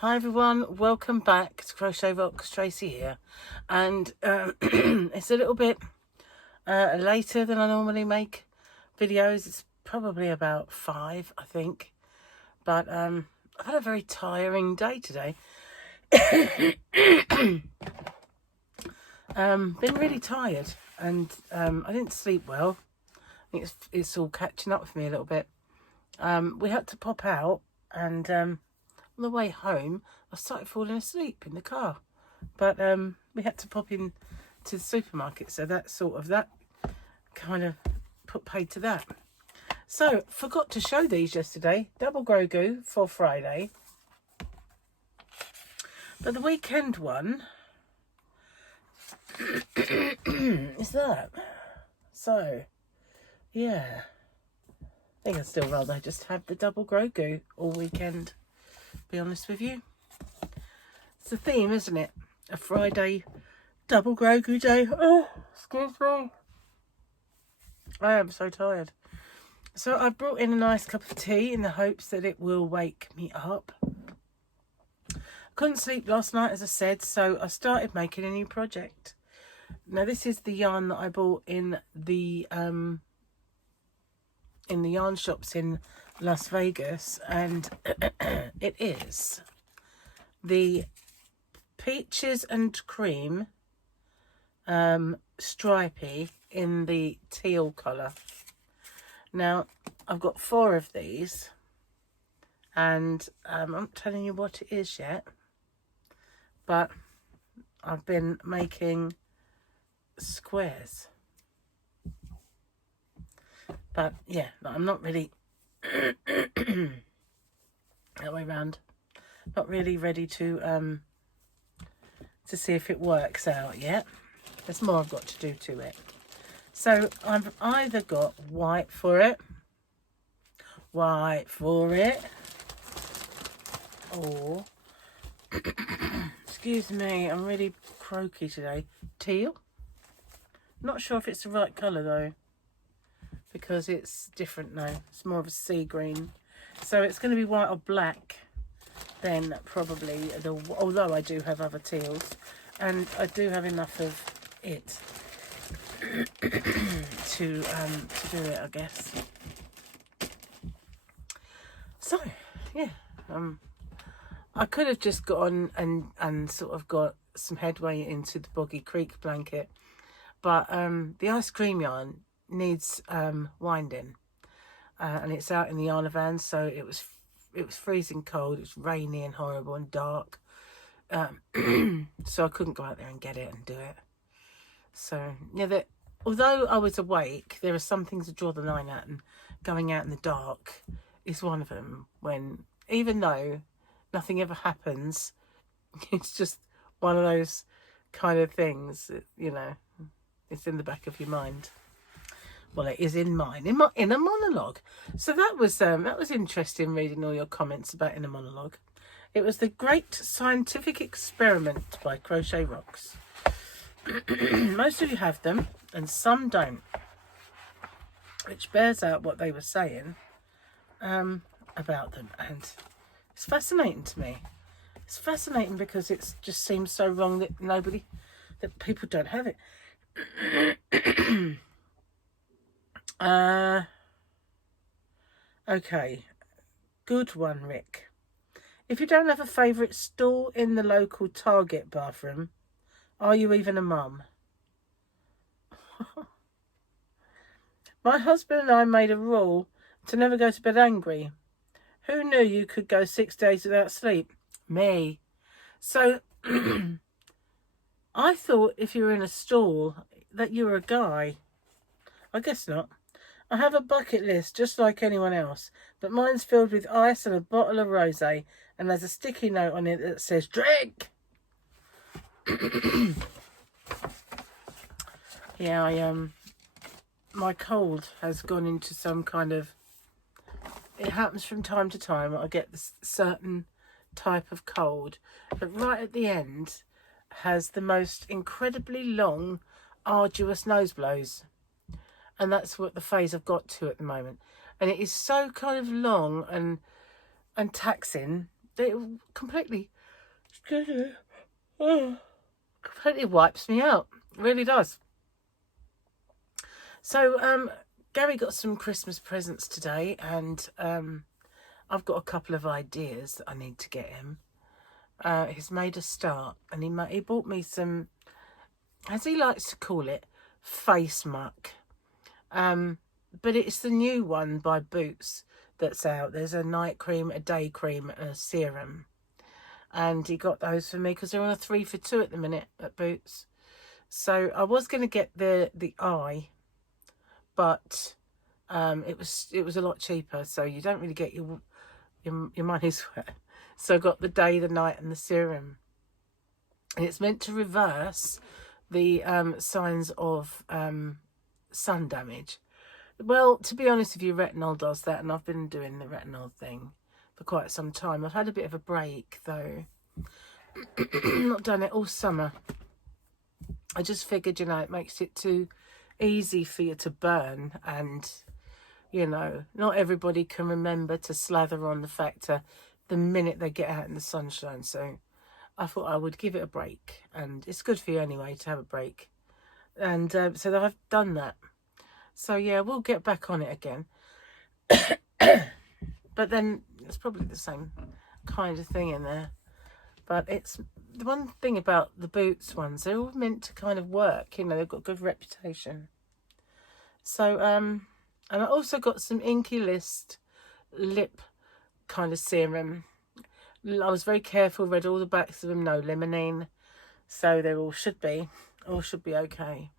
Hi everyone, welcome back to Crochet Rocks. Tracy here, and it's a little bit later than I normally make videos. It's probably about 5, I think, but I've had a very tiring day today. Been really tired, and I didn't sleep well. I think it's all catching up with me a little bit. We had to pop out, and on the way home I started falling asleep in the car, but we had to pop in to the supermarket, so that kind of put paid to that. So forgot to show these yesterday, double Grogu for Friday, but the weekend one is that. So yeah, I think I'd still rather just have the double Grogu all weekend, be honest with you. It's a theme, isn't it? A Friday double Grogu day. Oh, excuse me, I am so tired. So I brought in a nice cup of tea in the hopes that it will wake me up. Couldn't sleep last night, as I said, so I started making a new project. Now this is the yarn that I bought in the yarn shops in Las Vegas, and it is the peaches and cream stripy in the teal colour. Now I've got 4 of these, and I'm not telling you what it is yet, but I've been making squares. But yeah, I'm not really that way round. Not really ready to see if it works out yet. There's more I've got to do to it. So I've either got white for it, or excuse me, I'm really croaky today, teal. Not sure if it's the right colour though, because it's different now. It's more of a sea green. So it's going to be white or black then, probably, although I do have other teals, and I do have enough of it to do it, I guess. So yeah, I could have just gone and sort of got some headway into the Boggy Creek blanket, but the ice cream yarn needs winding, and it's out in the yarn van, so it was freezing cold, it was rainy and horrible and dark, so I couldn't go out there and get it and do it. So yeah, although I was awake, there are some things to draw the line at, and going out in the dark is one of them. When, even though nothing ever happens, it's just one of those kind of things that, you know, it's in the back of your mind. Well, it is in mine, in a monologue. So that was interesting, reading all your comments about in a monologue. It was The Great Scientific Experiment by Crochet Rocks. Most of you have them, and some don't, which bears out what they were saying about them, and it's fascinating to me. It's fascinating because it just seems so wrong that people don't have it. Okay, good one, Rick. If you don't have a favourite stall in the local Target bathroom, are you even a mum? My husband and I made a rule to never go to bed angry. Who knew you could go 6 days without sleep? Me. So I thought if you were in a stall that you were a guy. I guess not. I have a bucket list just like anyone else, but mine's filled with ice and a bottle of rosé, and there's a sticky note on it that says drink. Yeah, my cold has gone into some kind of, it happens from time to time. I get this certain type of cold, but right at the end has the most incredibly long, arduous nose blows. And that's what the phase I've got to at the moment. And it is so kind of long and taxing it completely completely wipes me out. It really does. So Gary got some Christmas presents today, and I've got a couple of ideas that I need to get him. He's made a start, and he bought me some, as he likes to call it, face muck. But it's the new one by Boots that's out. There's a night cream, a day cream, and a serum. And he got those for me because they're on a 3 for 2 at the minute at Boots. So I was going to get the eye, but it was a lot cheaper. So you don't really get your money's worth. So I got the day, the night, and the serum. And it's meant to reverse the signs of sun damage. Well, to be honest with you, retinol does that, and I've been doing the retinol thing for quite some time. I've had a bit of a break, though. Not done it all summer. I just figured, it makes it too easy for you to burn, and, not everybody can remember to slather on the factor the minute they get out in the sunshine. So I thought I would give it a break, and it's good for you anyway to have a break. And so I've done that. So yeah, we'll get back on it again. But then it's probably the same kind of thing in there. But it's the one thing about the Boots ones, they're all meant to kind of work. They've got a good reputation. So, and I also got some Inky List lip kind of serum. I was very careful, read all the backs of them, no limonene. So they all should be okay.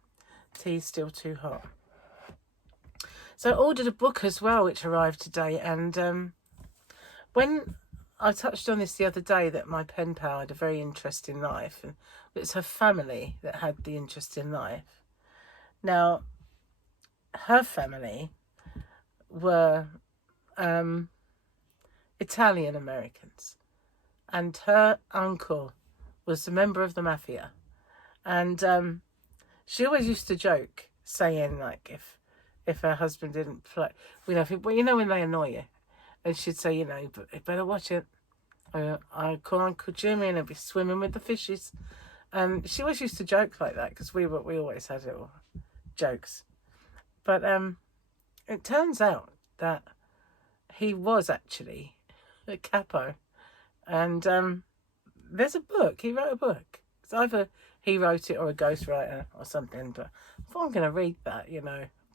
Tea's still too hot. So I ordered a book as well, which arrived today. And when I touched on this the other day, that my pen pal had a very interesting life. And it's her family that had the interesting life. Now, her family were Italian Americans. And her uncle was a member of the mafia. And she always used to joke, saying, like, if her husband didn't play, when they annoy you, and she'd say, but you better watch it. I call Uncle Jimmy and I'll be swimming with the fishes. She always used to joke like that because we always had little jokes. But it turns out that he was actually a capo, and there's a book. He wrote a book. It's either he wrote it or a ghostwriter or something. But I thought, I'm going to read that.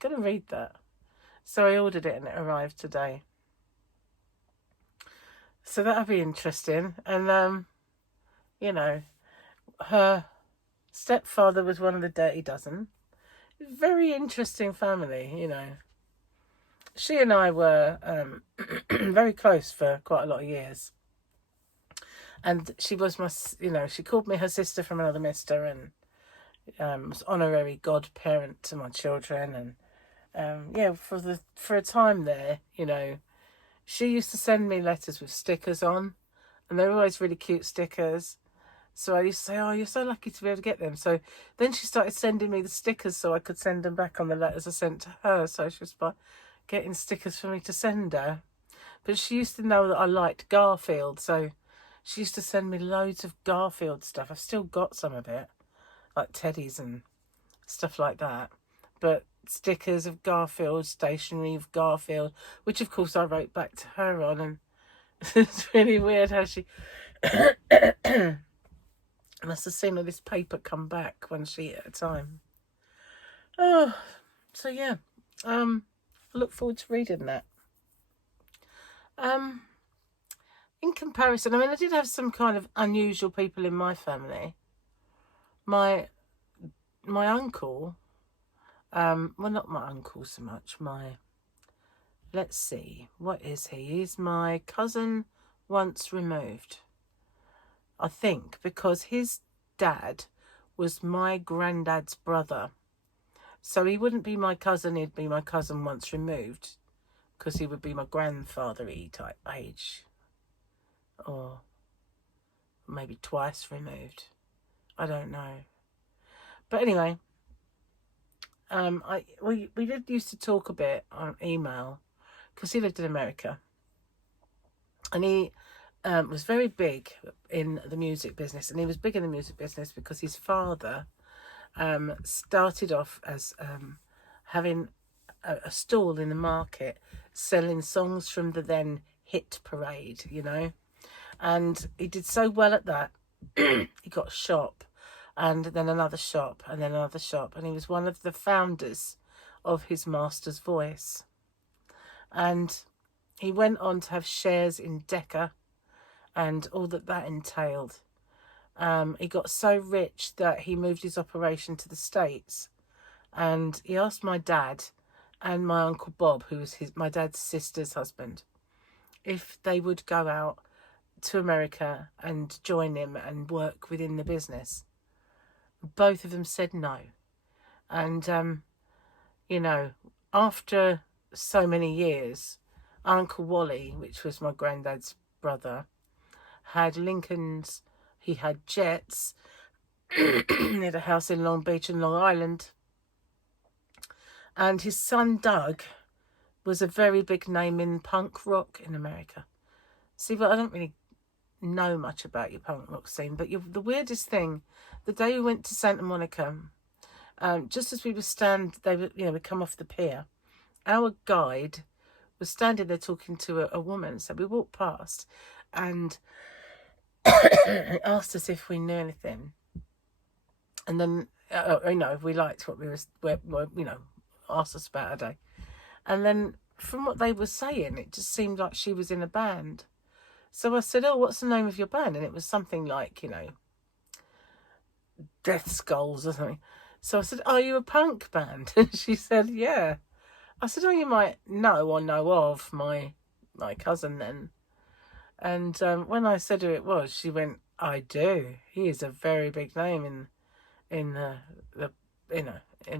Going to read that. So I ordered it and it arrived today. So that'll be interesting. And her stepfather was one of the Dirty Dozen. Very interesting family. She and I were very close for quite a lot of years. And she was she called me her sister from another mister, and was honorary godparent to my children. And for a time there, she used to send me letters with stickers on, and they were always really cute stickers. So I used to say, oh, you're so lucky to be able to get them. So then she started sending me the stickers so I could send them back on the letters I sent to her. So she was getting stickers for me to send her. But she used to know that I liked Garfield, so she used to send me loads of Garfield stuff. I've still got some of it, like teddies and stuff like that. But stickers of Garfield, stationery of Garfield, which of course I wrote back to her on. And it's really weird how she must have seen all this paper come back one sheet at a time. Oh, so yeah, I look forward to reading that. In comparison, I did have some kind of unusual people in my family. My uncle, well, not my uncle so much, let's see, what is he? He's my cousin once removed, I think, because his dad was my granddad's brother. So he wouldn't be my cousin, he'd be my cousin once removed, because he would be my grandfather-y type age. Or maybe twice removed. I don't know. But anyway, we did used to talk a bit on email, because he lived in America. And was very big in the music business, and he was big in the music business because his father started off as having a stall in the market selling songs from the then hit parade, you know, and he did so well at that. He got a shop, and then another shop, and then another shop, and he was one of the founders of his master's voice. And he went on to have shares in Decca and all that entailed. He got so rich that he moved his operation to the States, and he asked my dad and my Uncle Bob, who was my dad's sister's husband, if they would go out to America and join him and work within the business. Both of them said no. And, you know, after so many years, Uncle Wally, which was my granddad's brother, had Lincolns, he had jets, he had a house in Long Beach and Long Island. And his son Doug was a very big name in punk rock in America. See, but I don't really know much about your punk rock scene, but the weirdest thing, the day we went to Santa Monica, just as we were we come off the pier, our guide was standing there talking to a woman. So we walked past, and asked us if we knew anything, and then if we liked what we were, asked us about our day. And then from what they were saying, it just seemed like she was in a band. So I said, "Oh, what's the name of your band?" And it was something like, Death Skulls or something. So I said, "Are you a punk band?" And she said, "Yeah." I said, "Oh, you might know or know of my cousin then." And when I said who it was, she went, "I do. He is a very big name in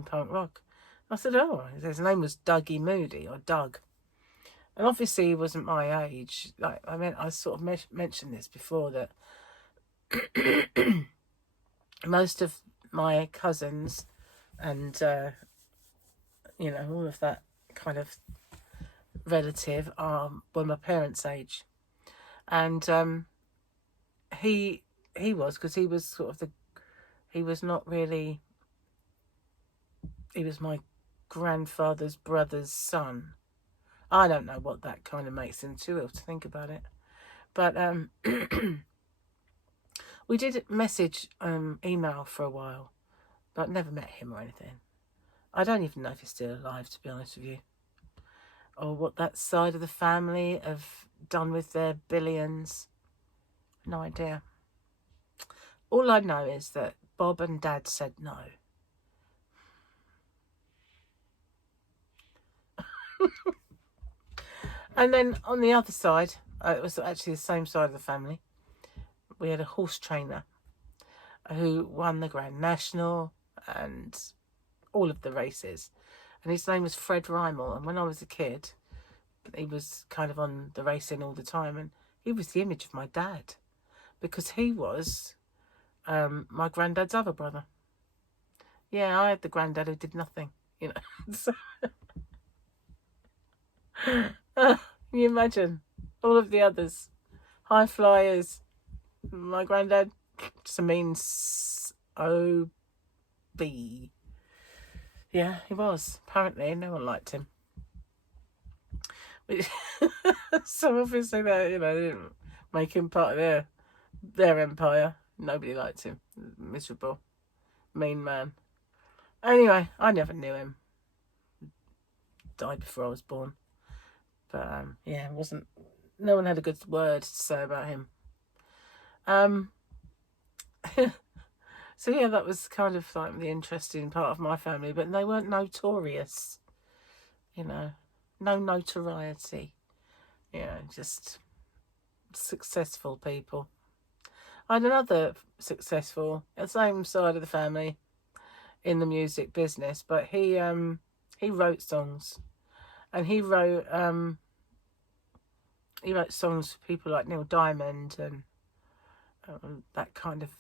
punk rock." I said, "Oh, his name was Dougie Moody, or Doug." And obviously he wasn't my age. I sort of mentioned this before, that most of my cousins and all of that kind of relative were my parents' age. And he was, because he was sort of he was not really, he was my grandfather's brother's son. I don't know what that kind of makes him, too ill to think about it. But we did message email for a while, but never met him or anything. I don't even know if he's still alive, to be honest with you, or what that side of the family have done with their billions. No idea. All I know is that Bob and Dad said no. And then on the other side, it was actually the same side of the family, we had a horse trainer who won the Grand National and all of the races. And his name was Fred Rymel. And when I was a kid, he was kind of on the racing all the time. And he was the image of my dad, because he was my granddad's other brother. Yeah, I had the granddad who did nothing, So, can you imagine all of the others? High flyers. My granddad, just a mean O.B. Yeah, he was. Apparently, no one liked him. So obviously, they didn't make him part of their empire. Nobody liked him. Miserable, mean man. Anyway, I never knew him. Died before I was born. But yeah, no one had a good word to say about him. So yeah, that was kind of like the interesting part of my family, but they weren't notorious, no notoriety, just successful people. I had another successful, the same side of the family in the music business, but he wrote songs, and he wrote songs for people like Neil Diamond and that kind of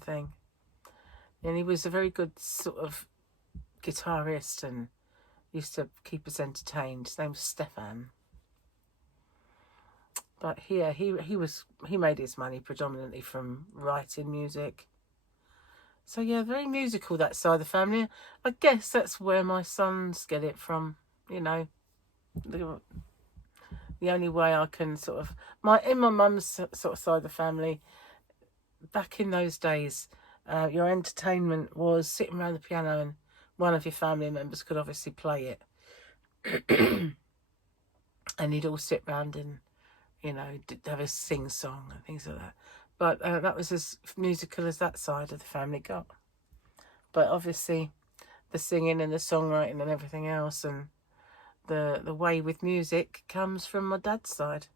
thing. And he was a very good sort of guitarist and used to keep us entertained. His name was Stefan. But yeah, he made his money predominantly from writing music. So yeah, very musical, that side of the family. I guess that's where my sons get it from. You know, the only way I can sort of in my mum's sort of side of the family, back in those days, your entertainment was sitting around the piano and one of your family members could obviously play it. And you'd all sit round and, you know, have a sing song and things like that. But that was as musical as that side of the family got. But obviously the singing and the songwriting and everything else and the way with music comes from my dad's side.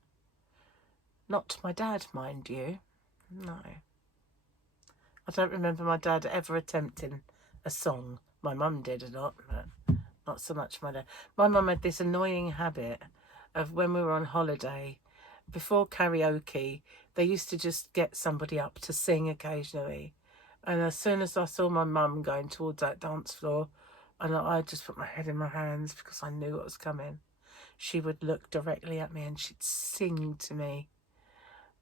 Not my dad, mind you. No. I don't remember my dad ever attempting a song. My mum did a lot, but not so much my dad. My mum had this annoying habit of when we were on holiday, before karaoke, they used to just get somebody up to sing occasionally. And as soon as I saw my mum going towards that dance floor, and I just put my head in my hands because I knew what was coming, she would look directly at me and she'd sing to me.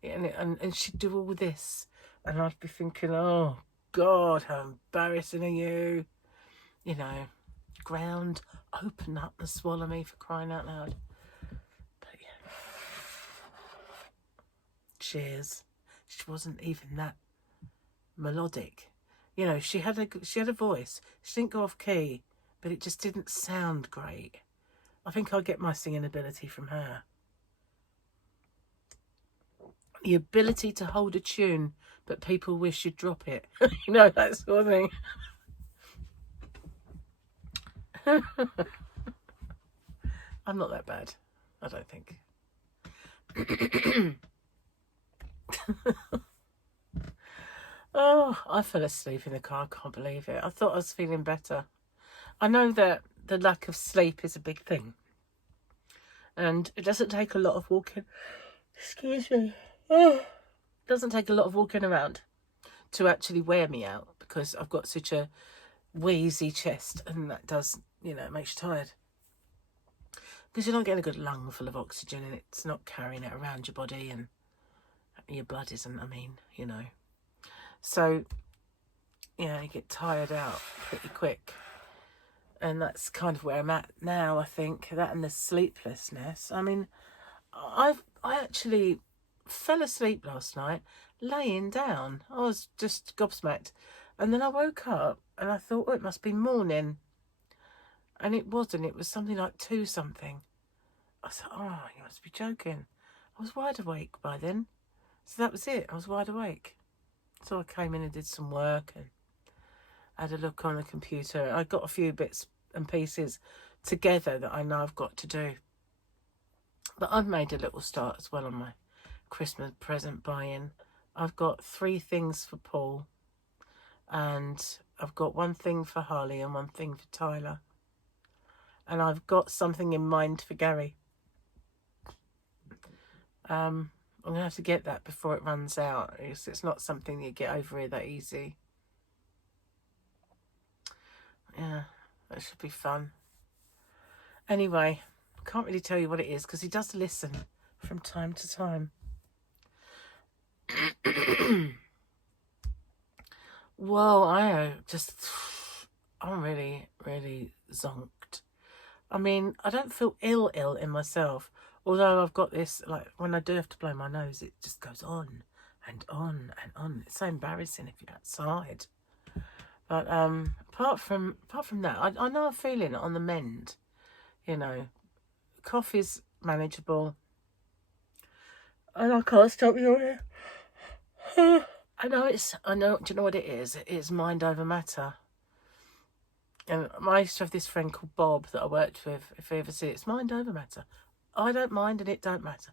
And she'd do all this. And I'd be thinking, oh, God, how embarrassing are you? You know, ground, open up and swallow me, for crying out loud. But yeah. Cheers. She wasn't even that melodic. You know, she had a voice. She didn't go off key, but it just didn't sound great. I think I get my singing ability from her. The ability to hold a tune, but people wish you'd drop it. You know, that sort of thing. I'm not that bad, I don't think. Oh, I fell asleep in the car. I can't believe it. I thought I was feeling better. I know that the lack of sleep is a big thing. And it doesn't take a lot of walking. Excuse me. Oh. It doesn't take a lot of walking around to actually wear me out, because I've got such a wheezy chest, and that does, you know, it makes you tired. Because you're not getting a good lung full of oxygen and it's not carrying it around your body, and your blood isn't, I mean, you know. So, yeah, you get tired out pretty quick. And that's kind of where I'm at now, I think. That and the sleeplessness. I mean, I actually fell asleep last night laying down. I was just gobsmacked. And then I woke up and I thought, oh, it must be morning. And it wasn't. It was something like 2 something. I thought, oh, you must be joking. I was wide awake by then. So that was it. I was wide awake. So I came in and did some work and had a look on the computer. I got a few bits and pieces together that I know I've got to do. But I've made a little start as well on my Christmas present buy-in. I've got 3 things for Paul. And I've got 1 thing for Harley and 1 thing for Tyler. And I've got something in mind for Gary. I'm going to have to get that before it runs out. It's not something you get over here that easy. Yeah, that should be fun. Anyway, I can't really tell you what it is because he does listen from time to time. Well, I'm really, really zonked. I mean, I don't feel ill in myself. Although I've got this, like, when I do have to blow my nose, it just goes on and on and on. It's so embarrassing if you're outside. But apart from that, I know I'm feeling it on the mend. You know, cough is manageable. And I can't stop yawning. I know, do you know what it is? It's mind over matter. And I used to have this friend called Bob that I worked with. If you ever see it, it's mind over matter. I don't mind and it don't matter.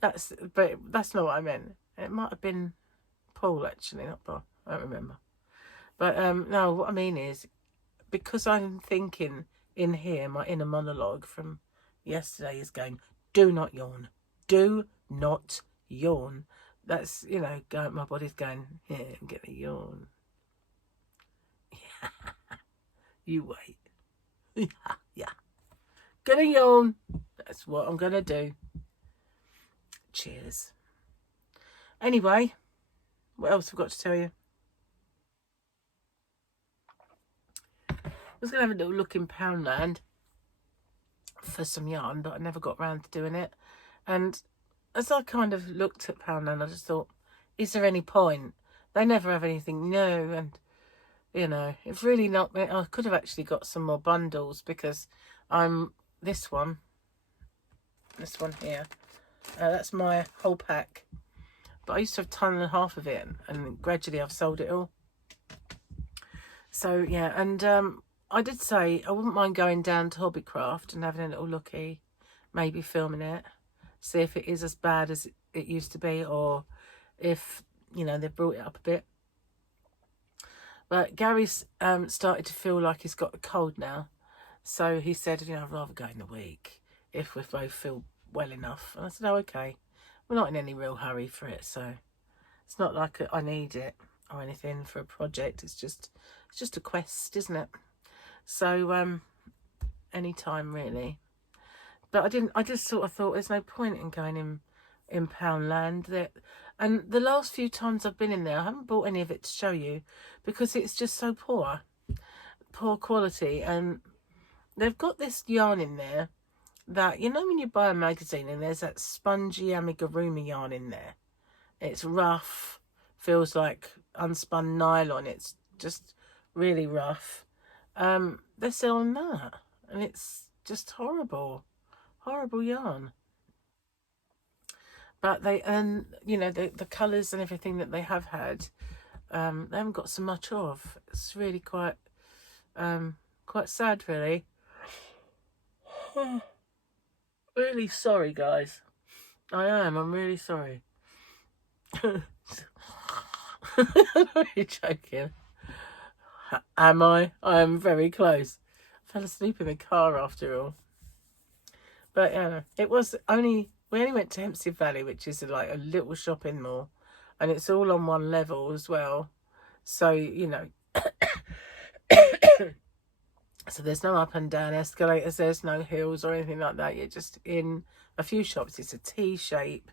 But that's not what I meant. It might have been Paul, actually, not Bob. I don't remember. But no, what I mean is, because I'm thinking in here, my inner monologue from yesterday is going, do not yawn. Do not yawn. That's, you know, my body's going, yeah, I'm getting a yawn. You wait. Yeah. Gonna yawn. That's what I'm gonna do. cheers. Anyway, what else I've got to tell you? I was going to have a little look in Poundland for some yarn, but I never got around to doing it. And as I kind of looked at Poundland, I just thought, is there any point? They never have anything new, and you know, it's really not. I could have actually got some more bundles, because I'm this one here. That's my whole pack, but I used to have a ton and a half of it, and gradually I've sold it all. So yeah, and I did say I wouldn't mind going down to Hobbycraft and having a little looky, maybe filming it, see if it is as bad as it used to be, or if, you know, they've brought it up a bit. But Gary's started to feel like he's got a cold now, so he said, you know, I'd rather go in the week if we both feel well enough. And I said, oh, okay, we're not in any real hurry for it, so it's not like I need it or anything for a project. It's just a quest, isn't it? So any time really. But I just sort of thought there's no point in going in Poundland. And the last few times I've been in there, I haven't bought any of it to show you, because it's just so poor quality. And they've got this yarn in there that, you know, when you buy a magazine and there's that spongy amigurumi yarn in there, it's rough, feels like unspun nylon, it's just really rough. They're selling that, and it's just horrible yarn. But you know, the colours and everything that they have had, they haven't got so much of. It's really quite sad, really. Really sorry, guys. I'm really sorry. Are you joking? Am I? I am very close. I fell asleep in the car after all. But yeah, we only went to Hempstead Valley, which is like a little shopping mall, and it's all on one level as well. So, you know, so there's no up and down escalators, there's no hills or anything like that. You're just in a few shops. It's a T shape,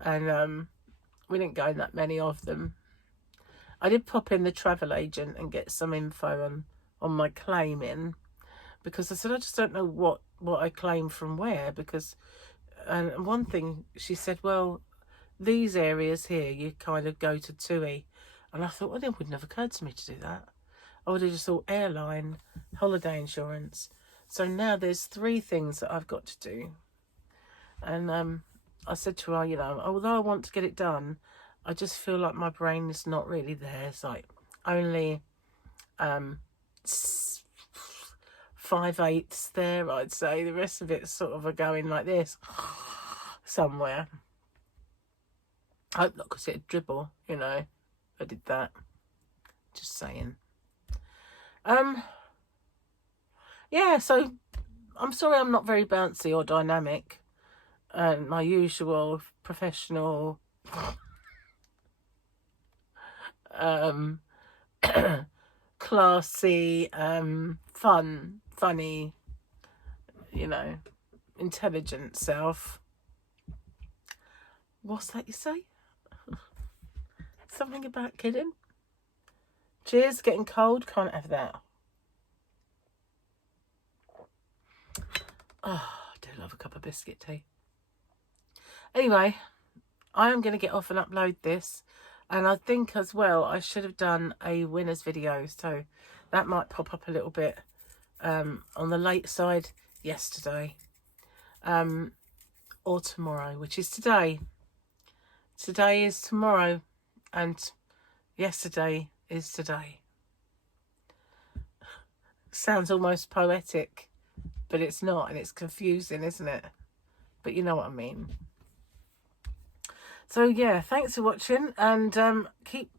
and we didn't go in that many of them. I did pop in the travel agent and get some info on my claiming, because I said I just don't know what I claim from where, because and one thing she said, well, these areas here you kind of go to TUI, and I thought, well, it wouldn't have occurred to me to do that. I would have just thought airline, holiday insurance. So now there's 3 things that I've got to do, and I said to her, you know, although I want to get it done, I just feel like my brain is not really there. It's like only 5/8 there, I'd say. The rest of it's sort of a going like this somewhere. I hope not, because it'd dribble, you know, if I did that. Just saying. Yeah, so I'm sorry I'm not very bouncy or dynamic. My usual professional classy, funny, you know, intelligent self. What's that you say? Something about kidding? Cheers, getting cold, can't have that. Oh, I do love a cup of biscuit tea. Anyway, I am going to get off and upload this. And I think as well, I should have done a winners video. So that might pop up a little bit on the late side yesterday. Or tomorrow, which is today. Today is tomorrow. And yesterday is today. Sounds almost poetic, but it's not. And it's confusing, isn't it? But you know what I mean. So yeah, thanks for watching, and keep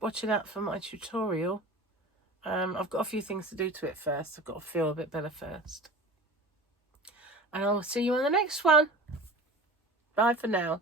watching out for my tutorial. I've got a few things to do to it first. I've got to feel a bit better first. And I'll see you on the next one. Bye for now.